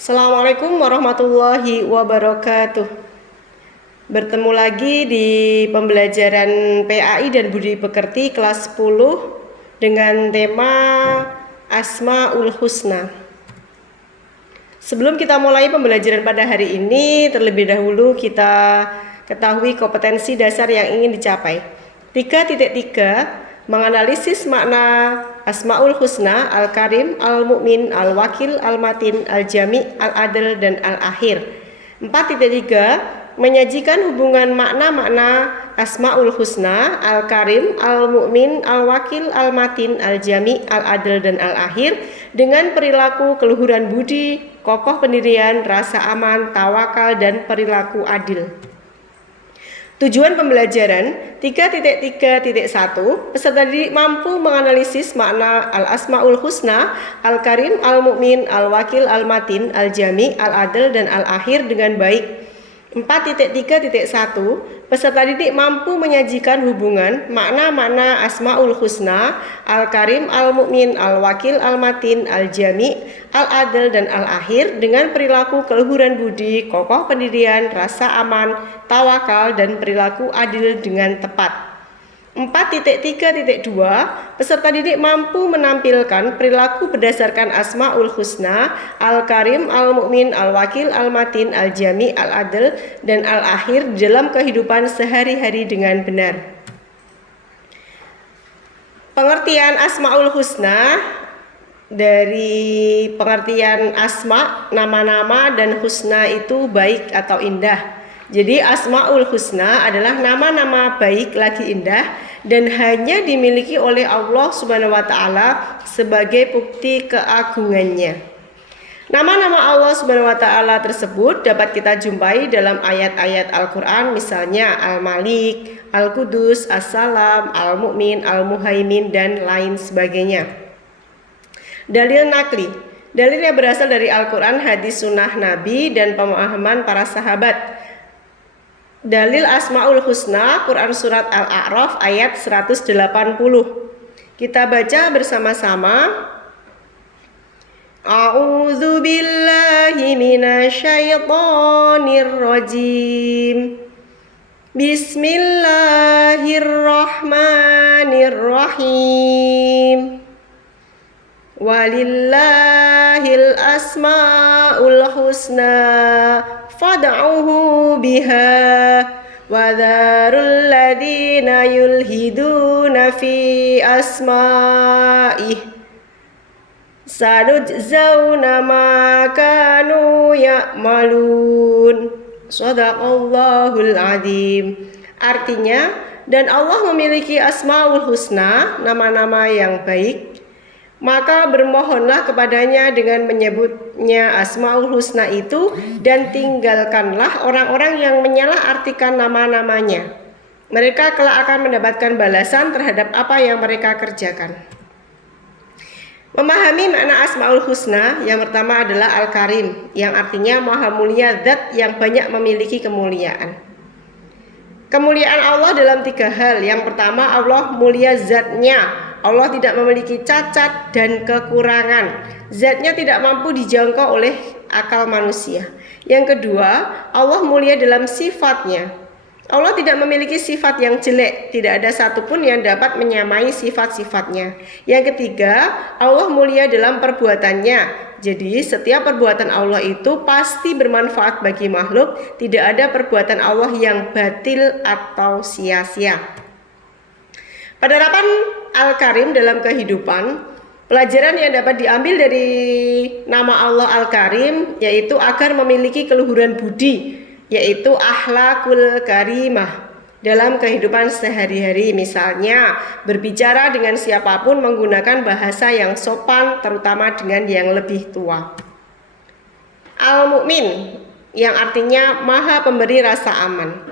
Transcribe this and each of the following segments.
Assalamualaikum warahmatullahi wabarakatuh. Bertemu lagi di pembelajaran PAI dan Budi Pekerti kelas 10 dengan tema Asmaul Husna. Sebelum kita mulai pembelajaran pada hari ini, terlebih dahulu kita ketahui kompetensi dasar yang ingin dicapai. 3.3 menganalisis makna Asmaul Husna, Al-Karim, Al-Mu'min, Al-Wakil, Al-Matin, Al-Jami, Al-Adil, dan Al-Akhir. 4.3 menyajikan hubungan makna-makna Asmaul Husna, Al-Karim, Al-Mu'min, Al-Wakil, Al-Matin, Al-Jami, Al-Adil, dan Al-Akhir dengan perilaku keluhuran budi, kokoh pendirian, rasa aman, tawakal, dan perilaku adil. Tujuan pembelajaran 3.3.1 peserta didik mampu menganalisis makna Al-Asmaul Husna, Al-Karim, Al-Mu'min, Al-Wakil, Al-Matin, Al-Jami, Al-Adil, dan Al-Akhir dengan baik. 4.3.1 peserta didik mampu menyajikan hubungan makna-makna Asmaul Husna, Al-Karim, Al-Mu'min, Al-Wakil, Al-Matin, Al-Jami, Al-Adil, dan Al-Akhir dengan perilaku keluhuran budi, kokoh pendirian, rasa aman, tawakal, dan perilaku adil dengan tepat. 4.3.2 peserta didik mampu menampilkan perilaku berdasarkan Asmaul Husna, Al-Karim, Al-Mu'min, Al-Wakil, Al-Matin, Al-Jami, Al-Adil, dan Al-Akhir dalam kehidupan sehari-hari dengan benar. Pengertian Asmaul Husna dari pengertian asma, nama-nama, dan husna itu baik atau indah. Jadi Asmaul Husna adalah nama-nama baik lagi indah dan hanya dimiliki oleh Allah Subhanahu wa taala sebagai bukti keagungannya. Nama-nama Allah Subhanahu wa taala tersebut dapat kita jumpai dalam ayat-ayat Al-Qur'an, misalnya Al-Malik, Al-Qudus, As-Salam, Al-Mu'min, Al-Muhaimin, dan lain sebagainya. Dalil nakli. Dalil yang berasal dari Al-Qur'an, hadis, sunnah Nabi, dan pemahaman para sahabat. Dalil Asmaul Husna, Quran Surat Al-A'raf ayat 180. Kita baca bersama-sama. A'udzu billahi minasyaitonir rajim. Bismillahirrahmanirrahim. Walillahil asmaul husna fad'uhu biha wa dharul ladina yulhiduna fi asma'ih sanujzauna ma kanu ya'malun. Shadaqallahul azim. Artinya, dan Allah memiliki Asmaul Husna, nama-nama yang baik, maka bermohonlah kepadanya dengan menyebutnya Asmaul Husna itu dan tinggalkanlah orang-orang yang menyalahartikan nama-namanya. Mereka kelak akan mendapatkan balasan terhadap apa yang mereka kerjakan. Memahami makna Asmaul Husna, yang pertama adalah Al-Karim, yang artinya Maha Mulia, zat yang banyak memiliki kemuliaan. Kemuliaan Allah dalam 3 hal. Yang pertama, Allah mulia zatnya. Allah tidak memiliki cacat dan kekurangan. Zatnya tidak mampu dijangkau oleh akal manusia. Yang kedua, Allah mulia dalam sifatnya. Allah tidak memiliki sifat yang jelek. Tidak ada satupun yang dapat menyamai sifat-sifatnya. Yang ketiga, Allah mulia dalam perbuatannya. Jadi setiap perbuatan Allah itu pasti bermanfaat bagi makhluk. Tidak ada perbuatan Allah yang batil atau sia-sia. Penerapan Al-Karim dalam kehidupan, pelajaran yang dapat diambil dari nama Allah Al-Karim yaitu agar memiliki keluhuran budi, yaitu akhlakul karimah dalam kehidupan sehari-hari. Misalnya berbicara dengan siapapun menggunakan bahasa yang sopan, terutama dengan yang lebih tua. Al-Mu'min, yang artinya Maha Pemberi Rasa Aman.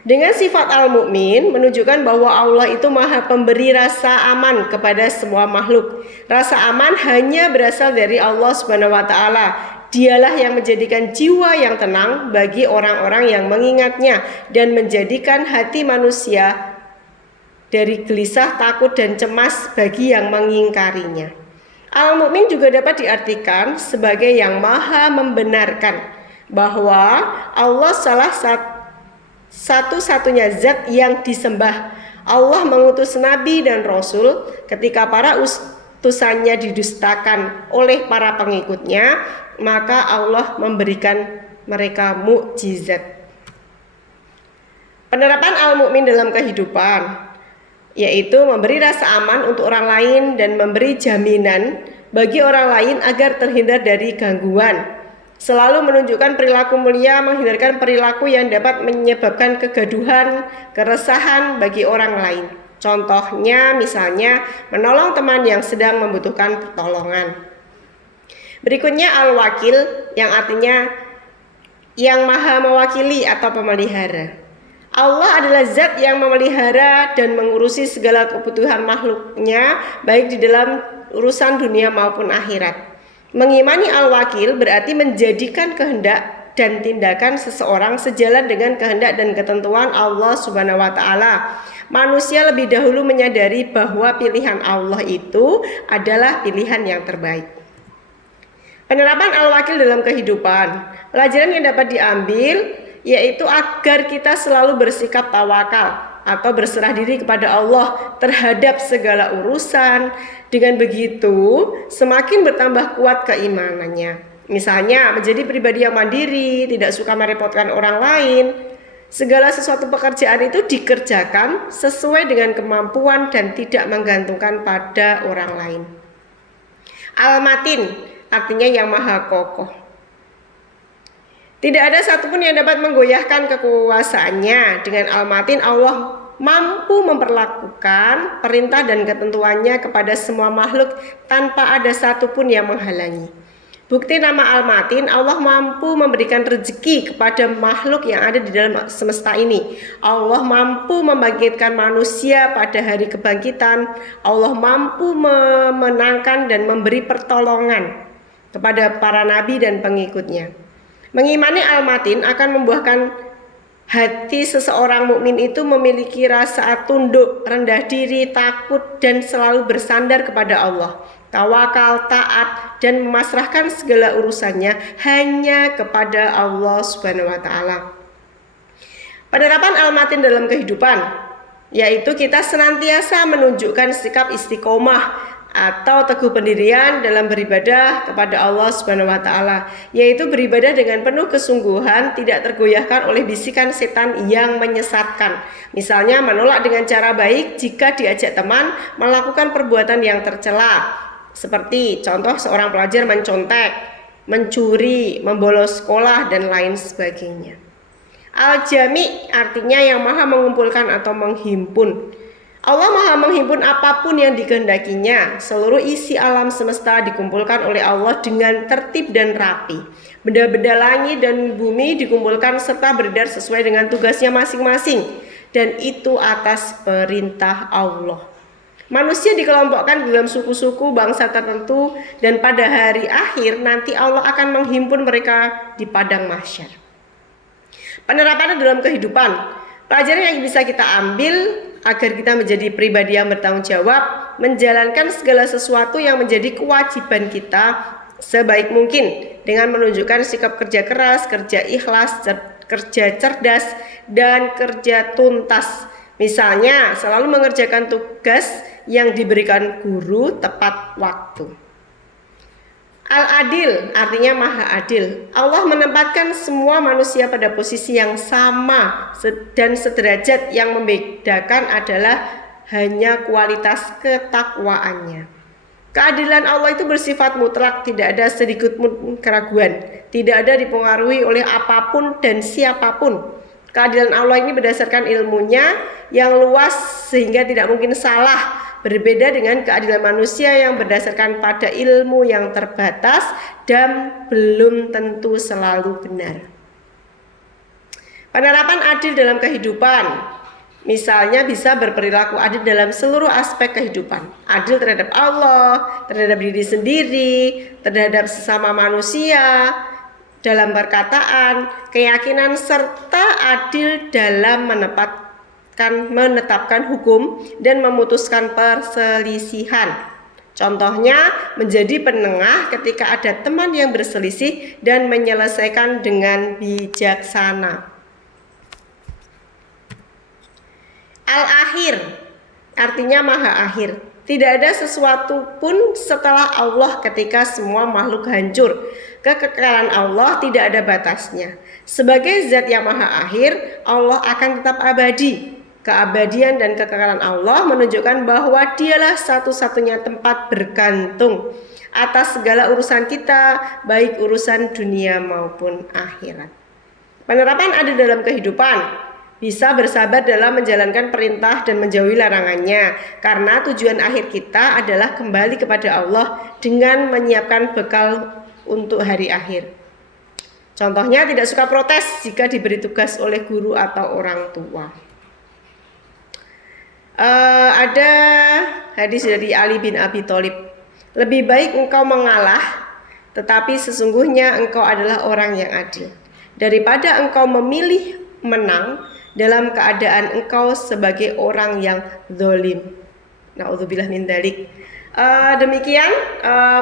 Dengan sifat Al-Mu'min menunjukkan bahwa Allah itu Maha Pemberi rasa aman kepada semua makhluk. Rasa aman hanya berasal dari Allah Subhanahu wa taala. Dialah yang menjadikan jiwa yang tenang bagi orang-orang yang mengingatnya dan menjadikan hati manusia dari gelisah, takut, dan cemas bagi yang mengingkarinya. Al-Mu'min juga dapat diartikan sebagai yang maha membenarkan bahwa Allah salah satu-satunya zat yang disembah. Allah mengutus nabi dan rasul ketika para utusannya didustakan oleh para pengikutnya, maka Allah memberikan mereka mukjizat. Penerapan al-mu'min dalam kehidupan yaitu memberi rasa aman untuk orang lain dan memberi jaminan bagi orang lain agar terhindar dari gangguan. Selalu menunjukkan perilaku mulia, menghindarkan perilaku yang dapat menyebabkan kegaduhan, keresahan bagi orang lain. Contohnya misalnya menolong teman yang sedang membutuhkan pertolongan. Berikutnya al-wakil yang artinya yang maha mewakili atau pemelihara. Allah adalah zat yang memelihara dan mengurusi segala kebutuhan makhluknya baik di dalam urusan dunia maupun akhirat. Mengimani al-wakil berarti menjadikan kehendak dan tindakan seseorang sejalan dengan kehendak dan ketentuan Allah Subhanahu wa taala. Manusia lebih dahulu menyadari bahwa pilihan Allah itu adalah pilihan yang terbaik. Penerapan al-wakil dalam kehidupan. Pelajaran yang dapat diambil yaitu agar kita selalu bersikap tawakal atau berserah diri kepada Allah terhadap segala urusan. Dengan begitu semakin bertambah kuat keimanannya. Misalnya menjadi pribadi yang mandiri, tidak suka merepotkan orang lain. Segala sesuatu pekerjaan itu dikerjakan sesuai dengan kemampuan dan tidak menggantungkan pada orang lain. Al-Matin artinya yang maha kokoh. Tidak ada satupun yang dapat menggoyahkan kekuasaannya. Dengan al-matin Allah mampu memperlakukan perintah dan ketentuannya kepada semua makhluk tanpa ada satupun yang menghalangi. Bukti nama al-matin, Allah mampu memberikan rezeki kepada makhluk yang ada di dalam semesta ini. Allah mampu membangkitkan manusia pada hari kebangkitan. Allah mampu memenangkan dan memberi pertolongan kepada para nabi dan pengikutnya. Mengimani al-matin akan membuahkan hati seseorang mukmin itu memiliki rasa tunduk, rendah diri, takut dan selalu bersandar kepada Allah, tawakal, taat dan memasrahkan segala urusannya hanya kepada Allah Subhanahu wa taala. Penerapan al-matin dalam kehidupan yaitu kita senantiasa menunjukkan sikap istiqomah atau teguh pendirian dalam beribadah kepada Allah Subhanahu wa taala, yaitu beribadah dengan penuh kesungguhan, tidak tergoyahkan oleh bisikan setan yang menyesatkan. Misalnya menolak dengan cara baik jika diajak teman melakukan perbuatan yang tercela. Seperti contoh seorang pelajar mencontek, mencuri, membolos sekolah dan lain sebagainya. Al-Jami artinya yang maha mengumpulkan atau menghimpun. Allah maha menghimpun apapun yang dikehendakinya. Seluruh isi alam semesta dikumpulkan oleh Allah dengan tertib dan rapi. Benda-benda langit dan bumi dikumpulkan serta beredar sesuai dengan tugasnya masing-masing. Dan itu atas perintah Allah. Manusia dikelompokkan dalam suku-suku bangsa tertentu dan pada hari akhir nanti Allah akan menghimpun mereka di padang mahsyar. Penerapannya dalam kehidupan. Pelajaran yang bisa kita ambil agar kita menjadi pribadi yang bertanggung jawab, menjalankan segala sesuatu yang menjadi kewajiban kita sebaik mungkin dengan menunjukkan sikap kerja keras, kerja ikhlas, kerja cerdas, dan kerja tuntas. Misalnya, selalu mengerjakan tugas yang diberikan guru tepat waktu. Al-Adil artinya maha adil. Allah menempatkan semua manusia pada posisi yang sama dan sederajat, yang membedakan adalah hanya kualitas ketakwaannya. Keadilan Allah itu bersifat mutlak, tidak ada sedikit pun keraguan, tidak ada dipengaruhi oleh apapun dan siapapun. Keadilan Allah ini berdasarkan ilmunya yang luas sehingga tidak mungkin salah. Berbeda dengan keadilan manusia yang berdasarkan pada ilmu yang terbatas dan belum tentu selalu benar. Penerapan adil dalam kehidupan, misalnya bisa berperilaku adil dalam seluruh aspek kehidupan. Adil terhadap Allah, terhadap diri sendiri, terhadap sesama manusia, dalam perkataan, keyakinan, serta adil dalam menetapkan hukum dan memutuskan perselisihan. Contohnya, menjadi penengah ketika ada teman yang berselisih dan menyelesaikan dengan bijaksana. Al-akhir artinya maha akhir. Tidak ada sesuatu pun setelah Allah ketika semua makhluk hancur. Kekekalan Allah tidak ada batasnya. Sebagai zat yang maha akhir, Allah akan tetap abadi. Keabadian dan kekekalan Allah menunjukkan bahwa dialah satu-satunya tempat bergantung atas segala urusan kita, baik urusan dunia maupun akhirat. Penerapan ada dalam kehidupan. Bisa bersabar dalam menjalankan perintah dan menjauhi larangannya, karena tujuan akhir kita adalah kembali kepada Allah dengan menyiapkan bekal untuk hari akhir. Contohnya, tidak suka protes jika diberi tugas oleh guru atau orang tua. Ada hadis dari Ali bin Abi Thalib, lebih baik engkau mengalah, tetapi sesungguhnya engkau adalah orang yang adil, daripada engkau memilih menang dalam keadaan engkau sebagai orang yang zalim. Na'udzubillah min dzalik. Demikian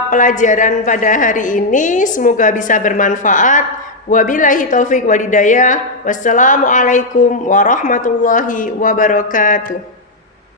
pelajaran pada hari ini, semoga bisa bermanfaat. Wabillahi taufik walhidayah. Wassalamualaikum warahmatullahi wabarakatuh.